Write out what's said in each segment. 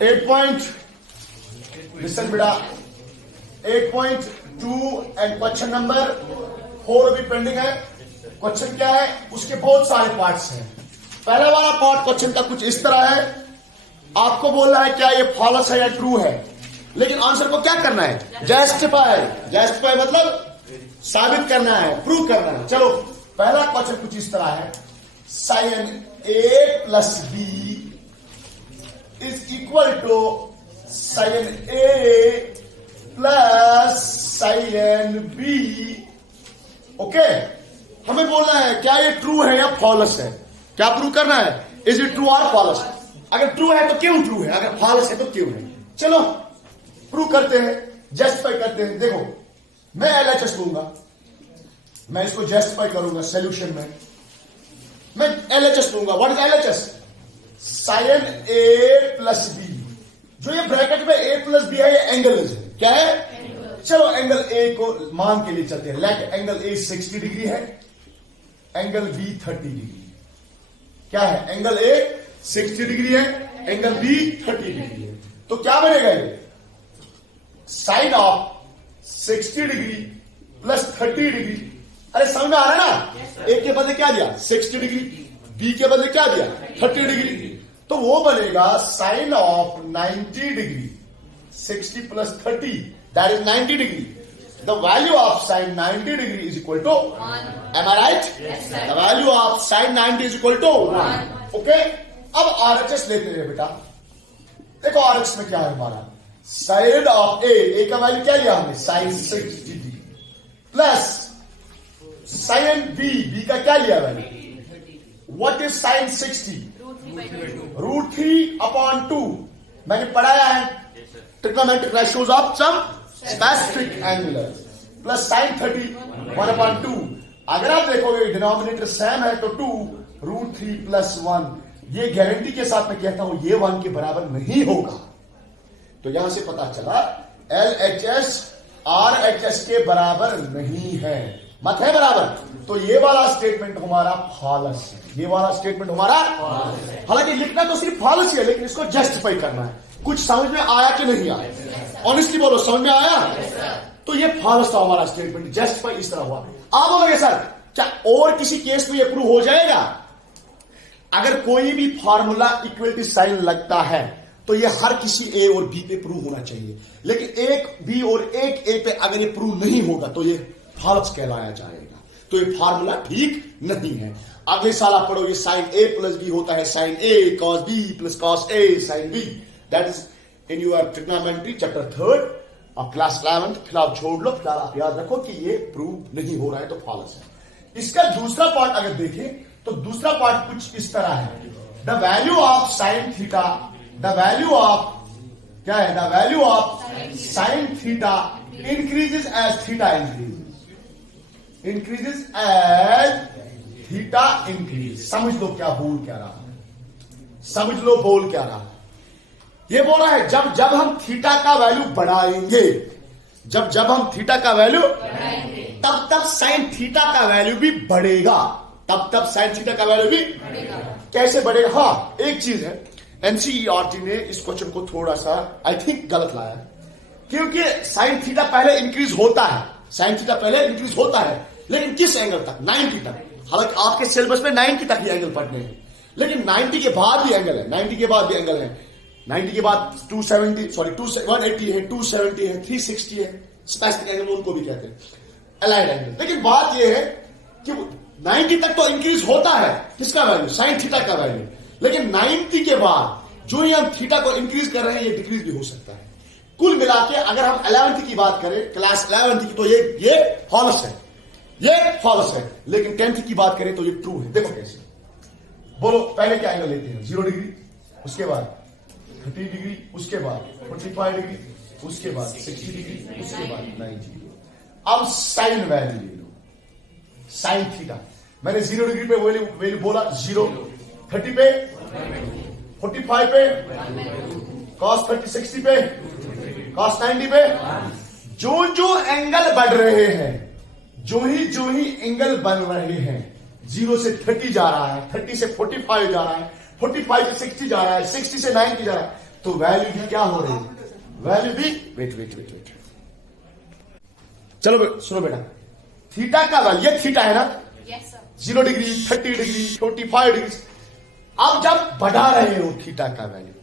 8 point, listen बेटा, 8.2 and question number 4 भी pending है। क्वेश्चन क्या है, उसके बहुत सारे पार्ट्स हैं। पहला वाला पार्ट क्वेश्चन का कुछ इस तरह है, आपको बोलना है क्या ये फॉल्स है या ट्रू है, लेकिन आंसर को क्या करना है, जस्टिफाई। जस्टिफाई मतलब साबित करना है, प्रूव करना है। चलो पहला क्वेश्चन कुछ इस तरह है, sine A plus B is equal to sine A plus sine B. Okay, हमें बोलना है क्या ये ट्रू है या फॉल्स है, क्या प्रूव करना है, इज इट ट्रू और फॉल्स। अगर ट्रू है तो क्यों ट्रू है, अगर फॉल्स है तो क्यों है। चलो प्रूव करते हैं, जस्टिफाई करते हैं। देखो मैं एलएचएस लूंगा, मैं इसको जस्टिफाई करूंगा सोल्यूशन में। मैं एलएचएस लूंगा, what is LHS, sine A plus B. जो ये ब्रैकेट में ए प्लस बी है ये एंगल है, क्या है। चलो एंगल ए को मान के लिए चलते हैं, लेट एंगल ए 60 डिग्री है, एंगल बी 30 डिग्री। क्या है, एंगल ए 60 डिग्री है, एंगल बी 30 डिग्री है। तो क्या बनेगा ये, sine of 60 degree plus 30 degree. अरे समझ में आ रहा है ना, ए के बदले क्या दिया 60 डिग्री, बी के बदले क्या दिया 30 डिग्री। तो वो बनेगा sine of 90 degree, 60 plus 30 that is 90 degree. The value of sine 90 degree is equal to 1। Am I right, the value of sine 90 is equal to 1। Okay, अब आरएचएस लेते हैं बेटा। देखो आरएचएस में क्या है हमारा, साइन ऑफ ए का वैल्यू क्या लिया हमने, sine 60 degree plus sine B का क्या लिया वैल्यू, व्हाट इज साइन 60, √3/2। मैंने पढ़ाया है trigonometric ratios of some specific angular plus sine 30 1/2। अगर आप देखोगे डिनोमिनेटर सेम है तो 2 √3 प्लस 1। ये गारंटी के साथ मैं कहता हूं ये 1 के बराबर नहीं होगा। तो यहां से पता चला LHS RHS के बराबर नहीं है, मत है बराबर। तो ये वाला स्टेटमेंट हमारा फॉल्स है, ये वाला स्टेटमेंट हमारा। हालांकि लिखना तो सिर्फ फॉल्स ही है, लेकिन इसको जस्टिफाई करना है। कुछ समझ में आया कि नहीं आया, ऑनेस्टली बोलो, समझ में आया। तो ये फॉल्स था हमारा स्टेटमेंट, जस्टिफाई इस तरह हुआ। आप बोलोगे सर क्या और किसी केस में ये प्रूव हो जाएगा, अगर कोई भी फॉर्मूला इक्वलिटी साइन लगता है तो ये हर किसी ए और बी पे प्रूव होना चाहिए। लेकिन एक बी और एक ए पे अगर ये प्रूव नहीं होगा तो ये फॉल्स कहलाया जाएगा। तो ये फार्मूला ठीक नहीं है। अगले साल आप पढ़ोगे साइन ए प्लस बी होता है sine A cos B plus cos A sine B. That is in your trigonometry chapter 3 और क्लास 11। फिलहाल छोड़ लो, फिलहाल आप याद रखो कि ये प्रूव नहीं हो रहा है तो फॉल्स है। इसका दूसरा पार्ट अगर देखें तो दूसरा पार्ट कुछ इस तरह है, the value of sine theta, the value of क्या है, the value of sine theta increases as theta increases as theta increase. समझ लो क्या बोल क्या रहा है, समझ लो बोल क्या रहा है। ये बोल रहा है जब जब हम थीटा का वैल्यू बढ़ाएंगे, जब जब हम थीटा का वैल्यू तब तब साइन थीटा का वैल्यू भी बढ़ेगा, तब तब साइन थीटा का वैल्यू भी बढ़ेगा। कैसे बढ़ेगा? हाँ, एक चीज है, एनसीईआरटी ने इस क्वेश्चन को थोड़ा सा आई थिंक गलत लाया, क्योंकि साइन थीटा पहले इंक्रीज होता है, साइन थीटा पहले इंक्रीज होता है, लेकिन किस एंगल तक? 90 तक। हालांकि आपके सिलेबस में 90 तक ही एंगल पढ़ने हैं, लेकिन 90 के बाद भी एंगल है, 90 के बाद भी एंगल है। 90 के बाद 270 सॉरी 180 है, 270 है, 360 है, स्पेसिफिक एंगल उनको भी कहते हैं, अलाइड एंगल। लेकिन बात यह है कि 90 तक तो इंक्रीज होता है किसका वैल्यू, साइन थीटा का वैल्यू, लेकिन 90 के बाद जो ही हम थीटा को इंक्रीज कर रहे हैं ये डिक्रीज भी हो सकता है। कुल मिला के अगर हम 11th की बात करें, क्लास 11th की, तो ये फॉल्स है, ये फॉल्स है। लेकिन 10th की बात करें तो ये ट्रू है। देखो कैसे, बोलो पहले क्या एंगल लेते हैं, 0 डिग्री, उसके बाद 30 डिग्री, उसके बाद 45 डिग्री, उसके बाद 60 डिग्री, उसके बाद 90 डिग्री। अब साइन वैल्यू ले लो, साइन थीटा। मैंने 0 डिग्री पे वैल्यू बोला 0, 30 पे, 45 पे, cos 30 60 पे, cos 90 पे। जो जो एंगल बढ़ रहे हैं, जो ही एंगल बन रहे हैं, 0 से 30 जा रहा है, 30 से 45 जा रहा है, 45 से 60 जा रहा है, 60 से 90 जा रहा है, तो वैल्यू भी क्या हो रही है, वैल्यू भी वेट चलो सुनो बेटा, थीटा का वैल्यू, ये थीटा है ना, 0 डिग्री, 30 डिग्री, 45 डिग्री। अब जब बढ़ा रहे हो थीटा का वैल्यू,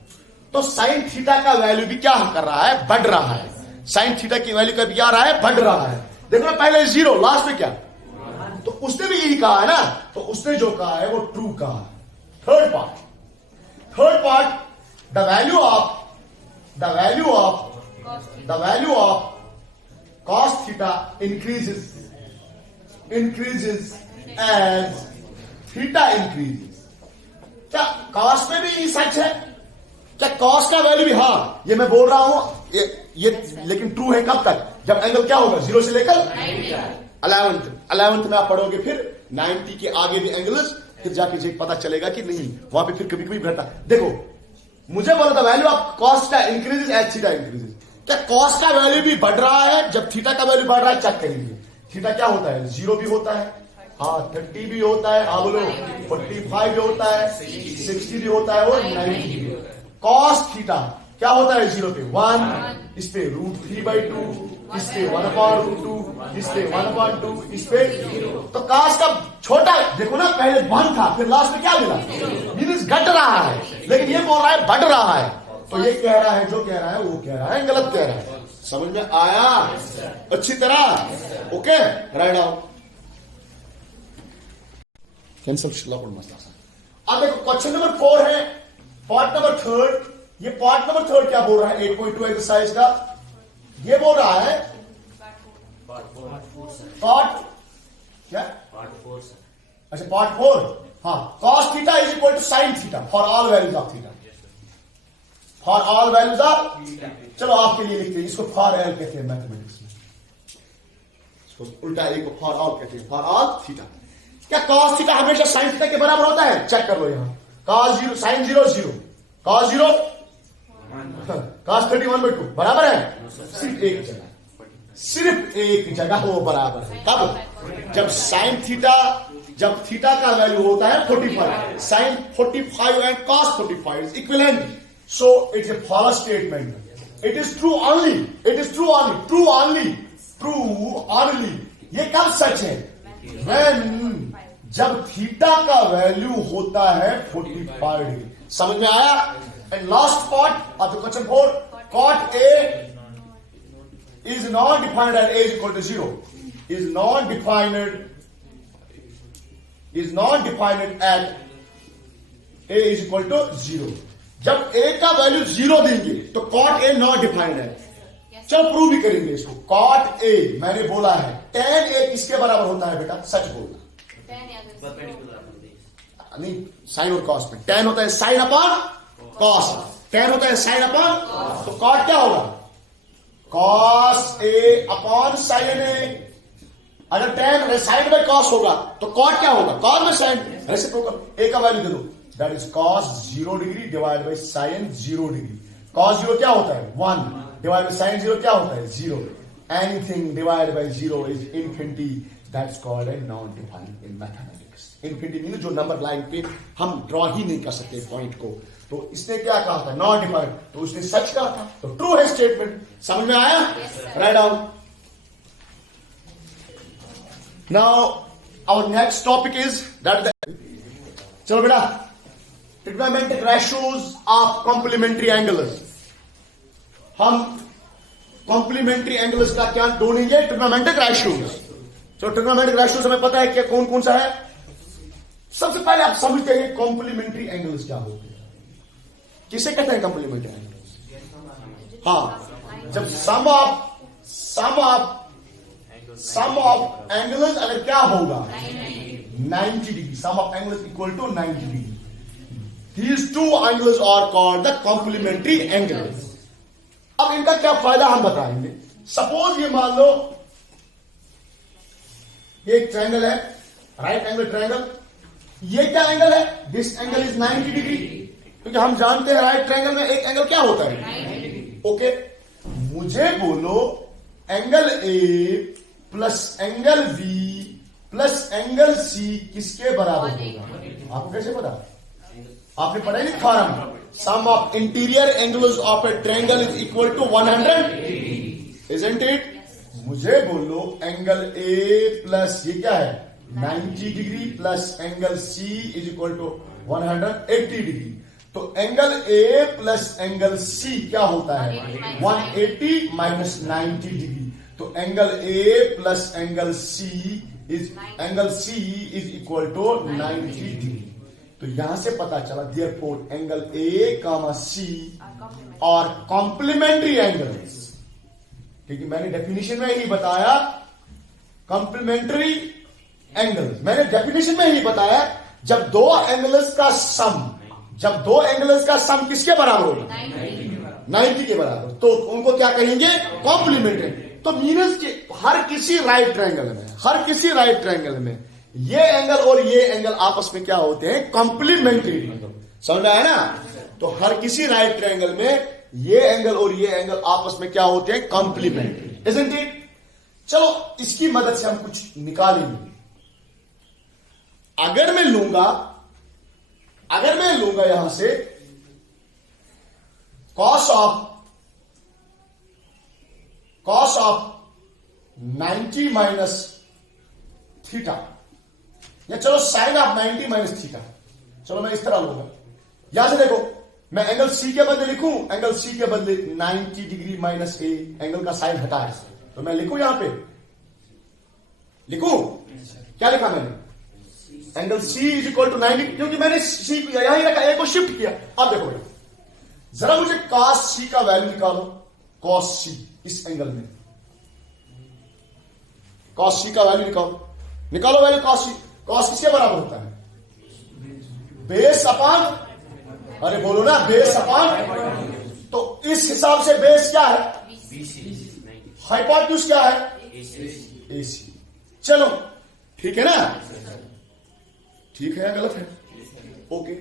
तो साइन थीटा का वैल्यू भी क्या कर रहा है, बढ़ रहा है। साइन थीटा की वैल्यू का भी क्या रहा है, बढ़ रहा है। देखो ना, पहले 0, लास्ट में क्या, तो उसने भी यही कहा है ना, तो उसने जो कहा है वो ट्रू कहा है। Third part, the value of cos theta increases as theta increases। क्या cos में भी सच है? क्या cos का वैल्यू भी, हाँ ये मैं बोल रहा हूं ये लेकिन ट्रू है कब तक, जब एंगल क्या होगा 0 से लेकर 11th में आप पढ़ोगे, फिर 90 के आगे भी एंगल्स, फिर जाके पता चलेगा कि नहीं, वहां पे फिर कभी कभी बढ़ता। देखो मुझे बोला था value of cos theta increases as theta increases। क्या cos का वैल्यू भी बढ़ रहा है जब थीटा का वैल्यू बढ़ रहा है? चेक करेंगे। थीटा क्या होता है, 0 भी होता है, हाँ 30 भी होता है, हाँ बोलो 45 भी होता है, 60 भी होता है और 90 भी होता है। cos थीटा क्या होता है 0 पे 1, इस पे √3/2, इस पे 1/√2, इस पे 1/2, इस पे 0। तो cos का छोटा, देखो ना पहले 1 था, फिर लास्ट में क्या मिला, मीन्स घट रहा है, लेकिन ये बोल रहा है बढ़ रहा है। तो ये कह रहा है, जो कह रहा है वो कह रहा है गलत कह रहा है। समझ में आया अच्छी तरह? ओके, राइट डाउन कैंसल मसला। अब देखो क्वेश्चन नंबर 4 है, पार्ट नंबर 3। ये पार्ट नंबर 3 क्या बोल रहा है 8.2 एक्सरसाइज का? ये बोल रहा है पार्ट क्या, अच्छा पार्ट 4, हाँ cos theta is equal to sine theta for all values of theta, for all values of, चलो आपके लिए लिखते हैं इसको, फॉर एल कहते हैं मैथमेटिक्स में, इसको उल्टा ए को फॉर ऑल कहते हैं, फॉर ऑल थीटा। क्या cos थीटा हमेशा साइन थीटा के बराबर होता है? चेक कर लो यहां, cos 0 sin 0 0, cos 0 cos 31/2 बराबर है, सिर्फ एक जगह वो बराबर है। कब? जब साइन थीटा, जब थीटा का वैल्यू होता है 45, sine 45 and cos 45 is equivalent, so it's a false statement. It is true only. ये कब सच है? व्हेन, जब थीटा का वैल्यू होता है 45 डिग्री। समझ में आया? And last part of the question 4, cot A is not defined at A is equal to 0, is not defined at A is equal to 0। जब A का वैल्यू 0 देंगे तो cot A नॉट डिफाइंड है। चल prove भी करेंगे इसको। cot A मैंने बोला है tan A किसके बराबर होता है बेटा? सच बोलना, नहीं साइन और कॉस में tan होता है साइन अपॉन कॉस, tan होता है साइन अपॉन, तो cot क्या होगा? cos A upon sine A। अगर tan साइन बाय कॉस होगा तो cot क्या होगा? cos by sine. Reciprocal A का वैल्यू दे दो, that is cos 0 degree divide by sine 0 degree. cos 0 क्या होता है 1, डिवाइड बाय साइन 0 क्या होता है 0। Anything divide by 0 is infinity, that's called a non defined in mathematics. Infinity mean जो number line पे हम ड्रॉ ही नहीं कर सकते पॉइंट को, तो इसने क्या कहा था? नॉट डिफाइंड, तो उसने सच कहा था, तो ट्रू है स्टेटमेंट। समझ में आया? Write down. Now our next topic is that, चलो बेटा, trigonometric ratios of complementary angles. हम कॉम्प्लीमेंट्री एंगल्स का क्या ढूंढेंगे? Trigonometric ratios. तो ट्रिग्नोमेट्रिक रेशियोज हमें पता है क्या कौन कौन सा है। सबसे पहले आप समझते हैं कॉम्प्लीमेंट्री एंगल्स क्या होते हैं, किसे कहते हैं कॉम्प्लीमेंट्री एंगल्स? हाँ, जब सम ऑफ एंगल्स अगर क्या होगा 90 degree, sum of angles equal to 90 degree, these two angles are called the complementary angles। अब इनका क्या फायदा हम बताएंगे। सपोज ये मान लो ये एक ट्रायंगल है, राइट एंगल ट्रायंगल, ये क्या एंगल है? दिस एंगल इज 90 डिग्री, क्योंकि हम जानते हैं राइट ट्रायंगल में एक एंगल क्या होता है? ओके, मुझे बोलो angle A plus angle B plus angle C किसके बराबर होगा? आपको कैसे पता? आपने पढ़ा नहीं form, sum of interior angles of a triangle is equal to 100, isn't it? मुझे बोलो एंगल ए प्लस ये क्या है 90 degree plus angle C is equal to 180 degree. तो angle A plus angle C क्या होता है 180 माइनस 90 डिग्री। तो angle A plus angle C is equal to 90 degree. तो यहां से पता चला देयरफॉर एंगल ए कामा सी और कॉम्प्लीमेंट्री एंगल्स, क्योंकि मैंने डेफिनेशन में ही बताया कॉम्प्लीमेंट्री एंगल्स, मैंने डेफिनेशन में ही बताया जब दो एंगल्स का सम किसके बराबर होगा 90 के बराबर, तो उनको क्या कहेंगे कॉम्प्लीमेंट्री। तो मीनस हर किसी राइट ट्रायंगल में ये एंगल और ये एंगल आपस में क्या होते हैं कॉम्प्लीमेंट्री एंगल, समझ में आया ना? तो हर किसी राइट ट्रायंगल में ये एंगल और ये एंगल आपस में क्या होते हैं कॉम्प्लीमेंट्री, इजंट इट? चलो इसकी मदद से हम कुछ निकालेंगे। अगर मैं लूंगा यहां से कॉस ऑफ 90 माइनस थीटा, या चलो साइन ऑफ 90 माइनस थीटा, चलो मैं इस तरह लूंगा। यहां से देखो मैं एंगल सी के बदले लिखूं, एंगल सी के बदले 90 डिग्री माइनस ए, एंगल का साइन हटा है, तो मैं लिखूं यहां पे क्या लिखा मैंने angle C is equal to 90, क्योंकि मैंने सी यहां रखा, ए को शिफ्ट किया। अब देखो जरा मुझे कॉस सी का वैल्यू निकालो, कॉस सी इस एंगल में कॉस सी का वैल्यू निकालो वैल्यू कॉस सी। कॉस किसके बराबर होता है बेस अपॉन, अरे बोलो ना बेस अपॉन। तो इस हिसाब से बेस क्या है हाइपोटेन्यूज क्या है एसी। चलो ठीक है ना, ठीक है गलत है ओके।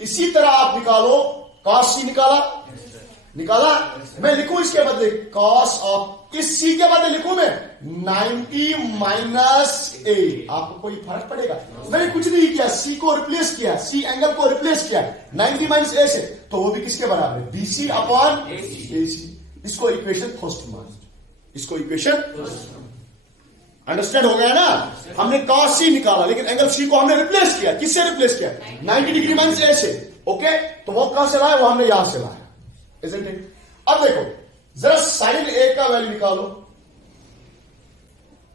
इसी तरह आप निकालो कॉस सी, निकाला मैं लिखूं इसके बदले कॉस ऑफ, इस सी के बदले लिखूं मैं 90 माइनस ए। आपको कोई फर्क पड़ेगा? मैंने कुछ नहीं किया, सी को रिप्लेस किया, सी एंगल को रिप्लेस किया 90 माइनस ए से, तो वो भी किसके बराबर है बीसी अपॉन एसी। इसको इक्वेशन फर्स्ट मान, इसको इक्वेशन अंडरस्टैंड हो गया ना? हमने कॉस सी निकाला लेकिन एंगल सी को हमने रिप्लेस किया, किससे रिप्लेस किया 90 डिग्री माइनस ए से, ओके। तो वो कहां से लाया, वो हमने यहां से लाया, इजंट इट? अब देखो जरा साइन ए का वैल्यू निकालो,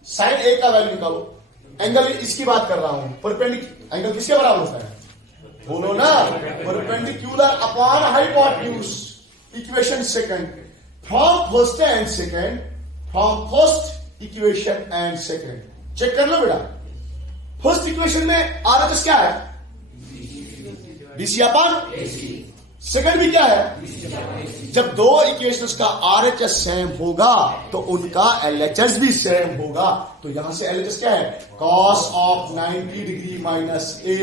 साइन ए का वैल्यू निकालो। एंगल इसकी बात कर रहा हूं, परपेंडिकुलर एंगल किसके बराबर होता है बोलो ना perpendicular upon hypotenuse. Equation second from first equation and second check कर लो बेटा। फर्स्ट इक्वेशन में आरएचएस क्या है बीसी अपॉन, सेकंड भी क्या है, जब दो इक्वेशंस का आरएचएस सेम होगा तो उनका एलएचएस भी सेम होगा। तो यहां से एलएचएस क्या है cos of 90 degree minus A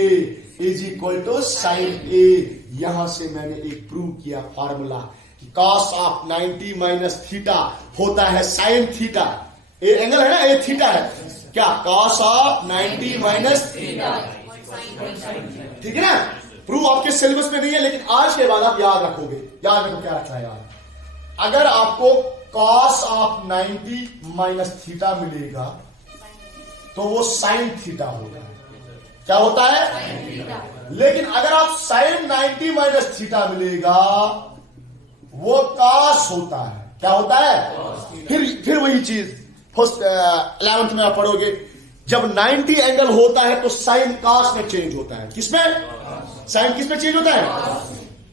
is equal to sine A. यहां से मैंने एक प्रूव किया फार्मूला कि कॉस ऑफ 90 माइनस थीटा होता है साइन थीटा। ए एंगल है ना, ए थीटा है क्या, कॉस ऑफ 90 माइनस थीटा, ठीक है ना? प्रूफ आपके सिलेबस में नहीं है लेकिन आज के बाद आप याद रखोगे। याद रखो क्या रखना है यार, अगर आपको कॉस ऑफ 90 माइनस थीटा मिलेगा तो वो साइन थीटा होगा, क्या होता है? लेकिन अगर आप साइन 90 माइनस थीटा मिलेगा वो कॉस होता है, क्या होता है? फिर वही चीज फर्स्ट 11th में आप पढ़ोगे, जब 90 एंगल होता है तो साइन कॉस में चेंज होता है। किसमें? साइन किस में चेंज होता है,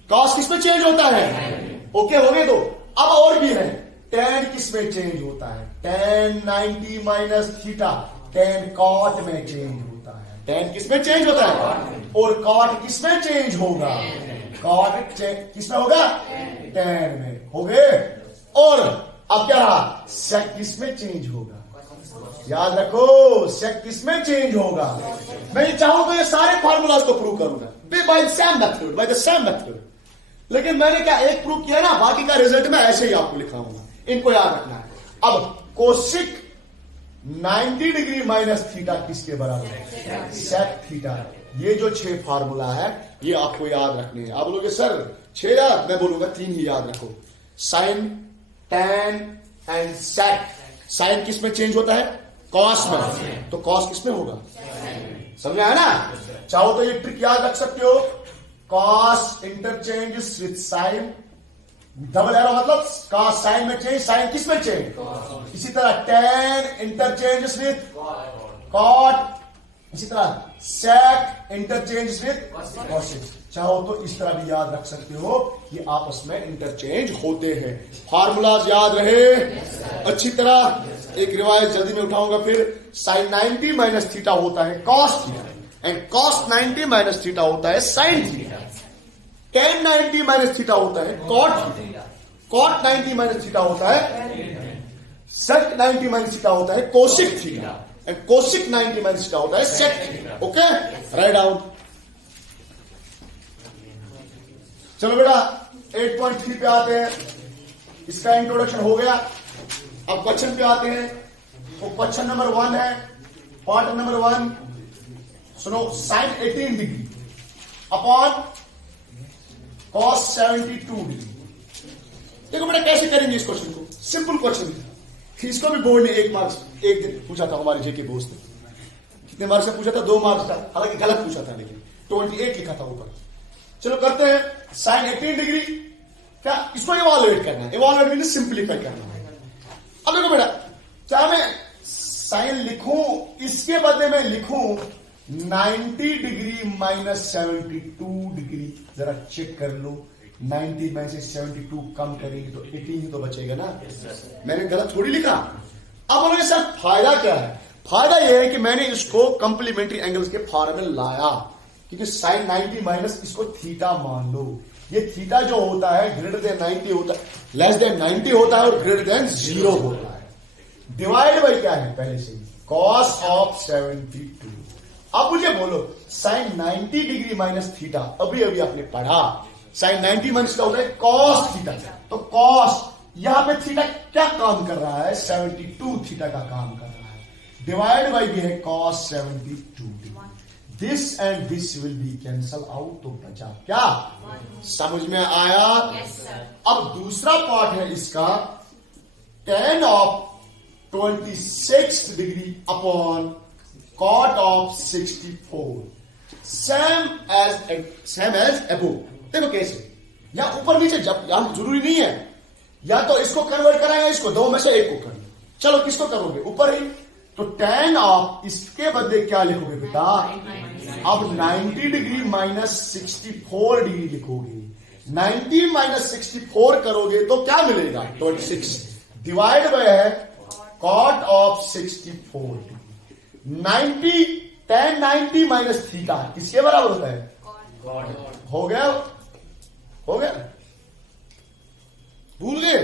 कॉस किस में चेंज होता है, ओके हो गए। तो अब और भी है, टेन किस में चेंज होता है, tan 90 minus theta tan cot में चेंज होता है। टेन किस में चेंज होता है और कॉट किस में चेंज होगा, कॉट किस में होगा टेन में, हो गए। और अब क्या रहा, सेक किस में चेंज होगा, याद रखो सेक किस में चेंज होगा। मैं चाहूं तो ये सारे फार्मूलाज को प्रूव करूंगा बाय द सेम मेथड, लेकिन मैंने क्या एक प्रूव किया ना, बाकी का रिजल्ट मैं ऐसे ही आपको लिखाऊंगा, इनको याद रखना है। अब कोसिक 90 डिग्री माइनस थीटा किसके बराबर है, सेक थीटा। ये जो 6 फार्मूला है ये आपको याद रखने हैं। आप बोलोगे सर 6 याद, मैं बोलूंगा 3 ही याद रखो। Sine, tan and sec. Sine किस में चेंज होता है? कॉस में। तो कॉस किस में होगा? समझ आया ना? चाहो तो ये ट्रिक याद रख सकते हो, cos interchange with sine, double arrow मतलब कॉस साइन में चेंज, साइन किस में चेंज। इसी तरह टैन इंटरचेंज विथ कॉट, इसी तरह सेक इंटरचेंज विथ कॉसेक। चाहो तो इस तरह भी याद रख सकते हो, ये आपस में इंटरचेंज होते हैं। फार्मूलाज याद रहे अच्छी तरह। एक रिवायत जल्दी में उठाऊंगा फिर। साइन 90 माइनस थीटा होता है cos theta, and cos 90 minus theta होता है sine theta. Tan 90 minus theta होता है cot theta, cot 90 minus theta होता है सेक 90 माइनस थीटा होता है cosec theta, and cosec 90 minus theta होता है sec theta. Okay, right down. चलो बेटा 8.3 पे आते हैं। इसका इंट्रोडक्शन हो गया। अब क्वेश्चन पे आते हैं। तो क्वेश्चन नंबर 1 है, पार्ट नंबर 1 सुनो। Sine 18 degree upon cos 72 degree. देखो बेटा कैसे करेंगे इस क्वेश्चन को। सिंपल क्वेश्चन है। इसको भी बोर्ड ने 1 मार्क्स एक दिन पूछा था हमारे जेके बोस ने। कितने मार्क्स से पूछा था? 2 मार्क्स था, हालांकि गलत पूछा था, लेकिन 28 लिखा था ऊपर। चलो करते हैं। साइन 18 डिग्री, क्या इसको इवॉल्यूएट करना है? इवॉल्यूएट मीन सिंप्लीफाई करना है। अब देखो बेटा, क्या मैं साइन लिखूं, इसके बदले में लिखूं 90 डिग्री माइनस 72 डिग्री। जरा चेक कर लो, 90 में से 72 कम करेंगे तो 18 ही तो बचेगा ना। मैंने गलत थोड़ी लिखा। अब बोलोगे सर फायदा क्या है? फायदा यह है कि मैंने इसको कंप्लीमेंट्री एंगल्स के फॉर्म में लाया, क्योंकि साइन 90 माइनस इसको थीटा मान लो। ये थीटा जो होता है ग्रेटर देन 90 होता है, लेस देन 90 होता है और ग्रेटर देन 0 होता है। डिवाइड बाई क्या है पहले से? Cos of 72। अब मुझे बोलो साइन 90 डिग्री माइनस थीटा, अभी अभी आपने पढ़ा साइन 90 माइनस क्या होता है? Cos theta. तो कॉस, यहां पे थीटा क्या काम कर रहा है? 72 थीटा का काम कर रहा है। डिवाइड बाई भी है cos 72। This and this will be cancel out, तो बचा क्या? समझ में आया? अब दूसरा पार्ट है इसका, tan of 26 degree upon cot of 64, same as above. देखो कैसे, या ऊपर नीचे जब यहां जरूरी नहीं है, या तो इसको कन्वर्ट करा या इसको, दो में से एक को कर। चलो किसको करोगे? ऊपर ही। तो tan ऑफ, इसके बदले क्या लिखोगे बेटा? अब 90 डिग्री माइनस 64 डिग्री लिखोगे। 90 माइनस 64 करोगे तो क्या मिलेगा? 26 डिवाइड बाय है cot of 64। 90 tan 90 minus theta किसके बराबर होता है? हो गया, हो गया, भूल गए?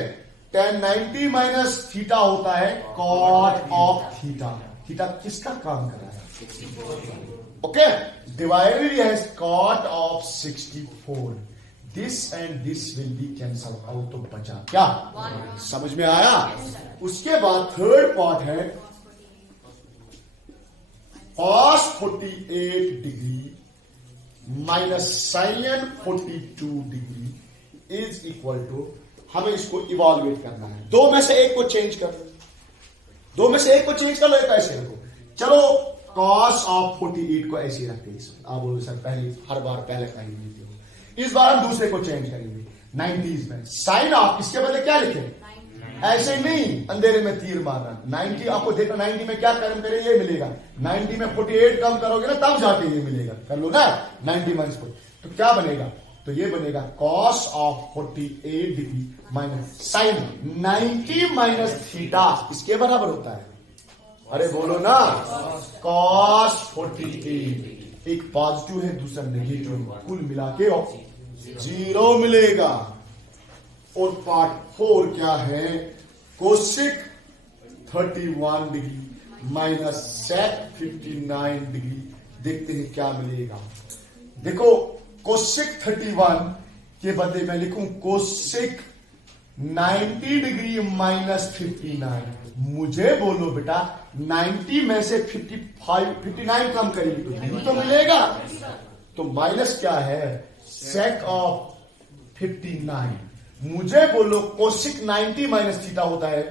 tan 90 माइनस थीटा होता है कॉट ऑफ थीटा। थीटा किसका काम कर रहा है? ओके, डिवाइडेड है cot of 64। This and this will be cancel out, तो बचा क्या? समझ में आया? उसके बाद थर्ड पार्ट है cos 48 degree minus sine 42 degree is equal to, हमें इसको इवॉल्यूएट करना है। दो में से एक को चेंज कर लो, दो में से एक को चेंज कर लो, एक ऐसे रखो। चलो cos ऑफ 48 को ऐसे रखते हैं। आप बोलो सर पहले हर बार पहले का ही लेते हो, इस बार हम दूसरे को चेंज करेंगे 90s में। साइन ऑफ, इसके बदले क्या लिखे? ऐसे नहीं अंधेरे में तीर मारना। 90 आपको देखना, 90 में क्या कम करें? ये मिलेगा। 90 में 48 कम करोगे ना तब जाके ये मिलेगा। कर लो ना 90 माइनस 40, तो क्या बनेगा? तो ये बनेगा cos of 48 degree minus sine 90 minus theta, इसके बराबर होता है। अरे बोलो ना, cos 48। एक पॉजिटिव है दूसरा नेगेटिव, कुल मिला के 0 मिलेगा। और पार्ट 4 क्या है? Cosec 31 degree minus sec 59 degree. देखते हैं क्या मिलेगा। देखो कोसेक 31 के बदले मैं लिखूं कोसेक 90 डिग्री माइनस 59। मुझे बोलो बेटा 90 में से 59 कम करेंगे तो यही तो मिलेगा। तो माइनस क्या है, सेक ऑफ 59। मुझे बोलो कोशिक 90 माइनस थीटा होता है।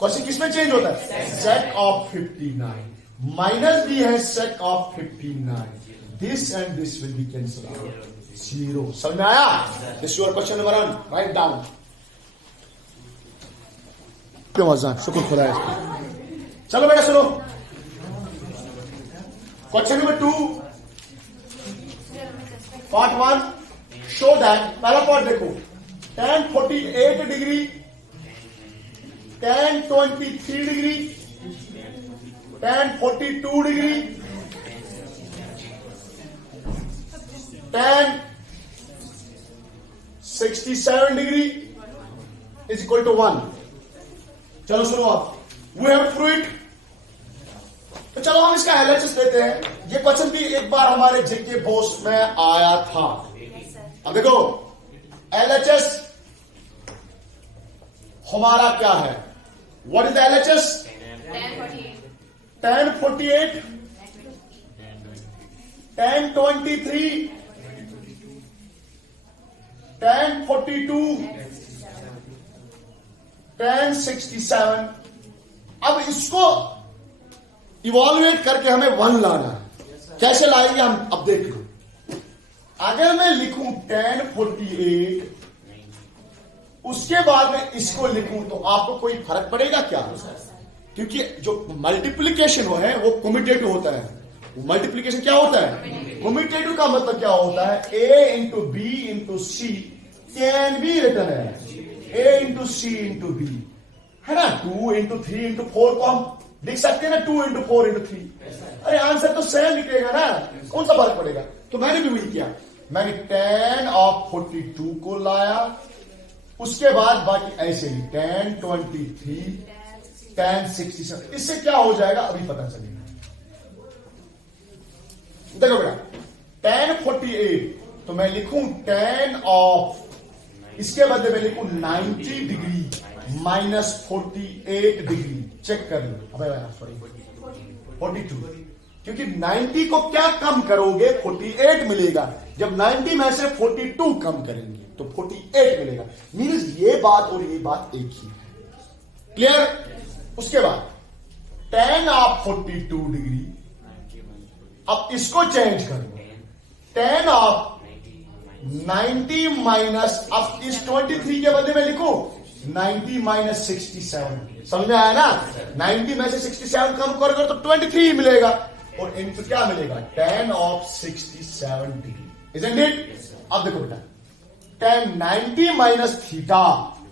कोशिक किसमें चेंज होता है, सेक ऑफ 59 माइनस भी है sec of 59। This and this will be cancel out, 0। समझ में आया? This your question number 1, right down. क्यों मजा, शुक्र खुदा है। चलो बेटा सुनो, question number 2 part 1 show that. पहला पार्ट देखो, tan 48 degree, tan 23 degree, tan 42 degree, tan 67 degree is equal to 1। चलो सुनो आप, we have to prove it. तो चलो हम इसका एलएचएस लेते हैं। ये क्वेश्चन भी एक बार हमारे जेके बोस में आया था। अब देखो एलएचएस हमारा क्या है, what is the LHS, tan 48, tan 23, tan 42, tan 67। अब इसको इवॉल्युएट करके हमें 1 लाना है। कैसे लाएंगे हम, अब देख लो। अगर मैं लिखूं tan 48, उसके बाद में इसको लिखूं तो आपको कोई फर्क पड़ेगा क्या? क्योंकि जो मल्टीप्लीकेशन है वो कम्यूटेटिव होता है। मल्टीप्लीकेशन क्या होता है, कम्यूटेटिव का मतलब क्या होता है, a into B into C can be written है a into C into B, है ना। 2 इंटू 3 इंटू 4 को हम लिख सकते हैं ना, 2 इंटू 4 इंटू 3। अरे आंसर तो सेम निकलेगा ना, कौन सा फर्क पड़ेगा। तो मैंने भी वही किया, मैंने tan ऑफ 42 को लाया, उसके बाद बाकी ऐसे ही tan 23, tan 67। इससे क्या हो जाएगा अभी पता चलेगा। देखो बेटा tan 48 तो मैं लिखूं tan ऑफ, इसके बदले में लिखूं 90 डिग्री माइनस 48 डिग्री। चेक कर लो, अबे सॉरी 42, क्योंकि 90 को क्या कम करोगे 48 मिलेगा। जब 90 में से 42 कम करेंगे तो 48 मिलेगा। मीन्स ये बात और ये बात एक ही है। क्लियर? उसके बाद tan ऑफ 42 डिग्री, अब इसको चेंज करो, tan ऑफ 90 माइनस, अब इस 23 के बदले में लिखो 90 माइनस 67। समझ में आया ना, 90 में से 67 कम करोगे तो 23 मिलेगा, और इनको क्या मिलेगा, tan of 67 degree. Isn't it? अब देखो बेटा tan 90 माइनस थीटा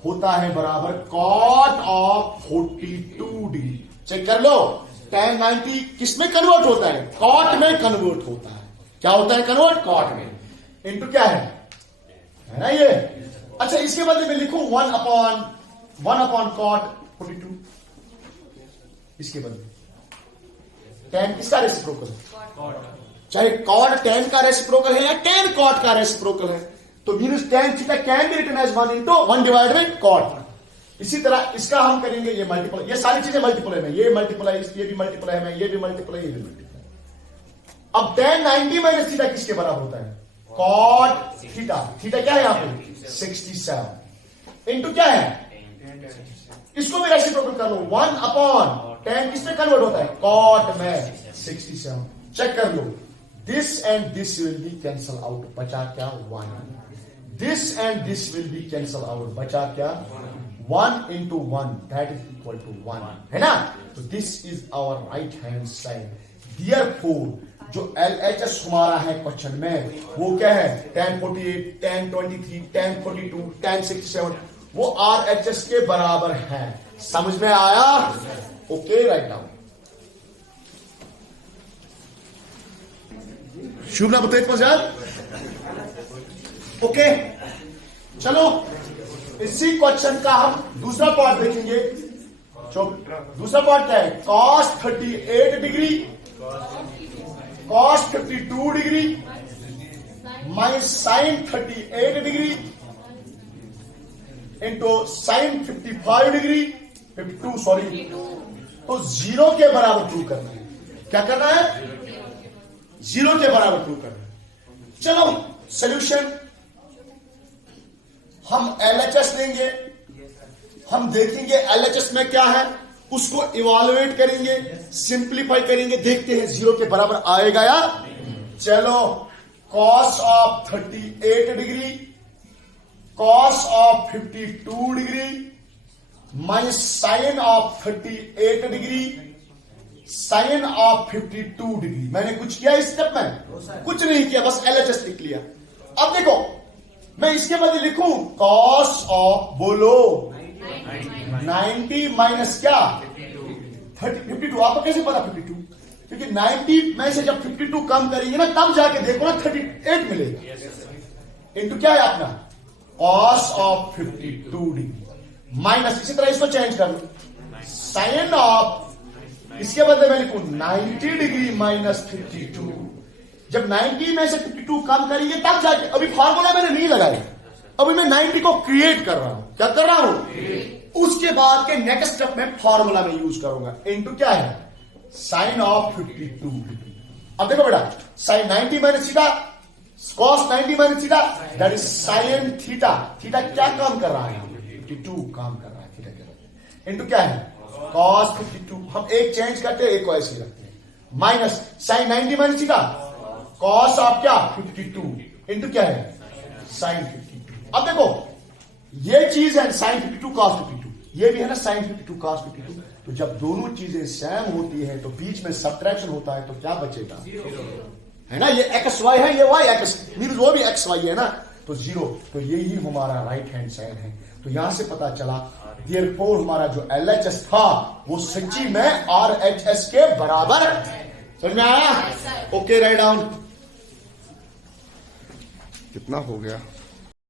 होता है बराबर cot ऑफ 42 डिग्री। चेक कर लो, tan 90 किस में कन्वर्ट होता है, cot में कन्वर्ट होता है। क्या होता है कन्वर्ट, cot में। इनटू क्या है ना ये। अच्छा इसके बदले में लिखूं 1 अपॉन cot 42। इसके बदले tan किसका रेसिप्रोकल है, चाहे cot tan का रेसिप्रोकल है या tan cot का रेसिप्रोकल है, तो minus tan theta can be written as 1 into 1 divide by cot। इसी तरह इसका हम करेंगे ये मल्टीपल, ये सारी चीजें मल्टीपल है, ये मल्टीपल है, ये भी मल्टीपल है, ये भी मल्टीपल है, ये भी मल्टीपल है। अब tan 90 माइनस थीटा किसके बराबर होता है, cot थीटा। थीटा क्या है यहां पे 67 इंटू क्या है, इसको भी रेसिप्रोकल कर लो 1 अपॉन tan किसमें कन्वर्ट होता है, cot में 67। चेक कर लो, this and this will be cancel out, बचा क्या 1। This and this will be cancel out, बचा क्या 1 into 1 that is equal to 1, है ना। तो this is our right hand side. Therefore जो एलएचएस हमारा है क्वेश्चन में वो क्या है, tan 48, tan 23, tan 42, tan 67, वो आरएचएस के बराबर है। समझ में आया? Okay, right down. शुभ ना बताइए मजाक। ओके चलो, इसी क्वेश्चन का हम दूसरा पार्ट देखेंगे। दूसरा पार्ट क्या है, cos 38 degree, cos 52 degree minus sin 38 degree into sine 55 degree 52 sorry, तो 0 के बराबर प्रूव करना है। क्या करना है? 0 के बराबर प्रूव करना है। चलो सॉल्यूशन, हम LHS लेंगे, हम देखेंगे LHS में क्या है, उसको इवालुएट करेंगे, सिंप्लीफाई करेंगे, देखते हैं 0 के बराबर आएगा या। चलो cos of 38 degree cos of 52 degree minus sine of 38 degree sine of 52 degree. मैंने कुछ किया इस स्टेप में? कुछ नहीं किया, बस LHS लिख लिया। अब देखो मैं इसके बदले लिखूं cos ऑफ, बोलो 90 माइनस क्या 52। आपको कैसे पता 52? क्योंकि 90 में से जब 52 कम करेंगे ना तब जाके देखो ना 38 मिलेगा। इंटू क्या है अपना cos ऑफ 52 डिग्री माइनस, इसी तरह इसको चेंज कर लो, साइन ऑफ, इसके बदले मैं लिखूं 90 डिग्री माइनस 52। जब 90 में से 52 कम करेंगे तब जाके, अभी फार्मूला मैंने नहीं लगाया, अभी मैं 90 को क्रिएट कर रहा हूं। क्या कर रहा हूं? उसके बाद के नेक्स्ट स्टेप में फार्मूला में यूज करूंगा। इंटू क्या है साइन ऑफ 52 डिग्री। अब देखो बेटा, sine 90 minus theta cos 90 minus theta that is sine theta. Theta क्या काम कर रहा है? 52 काम कर रहा है थीटा के। इंटू क्या है cos 52, हम एक चेंज करते हैं, एक को ऐसे रखते हैं, minus sine 90 minus theta cos of क्या 52 इंटू क्या है साइन 52। अब देखो ये चीज है साइन 52 cos 52, ये भी है ना साइन 52 cos 52। तो जब दोनों चीजें सेम होती है तो बीच में सब्ट्रैक्शन होता है, तो क्या बचेगा? है ना, ये एक्स वाई है, ये वाई एक्स मीन वो भी एक्स वाई है ना, तो 0। तो यही हमारा राइट हैंड साइड है। तो यहां से पता चला देयरफॉर हमारा जो LHS था वो सच्ची में RHS के बराबर है। समझ में आया? Okay, right down. कितना हो गया?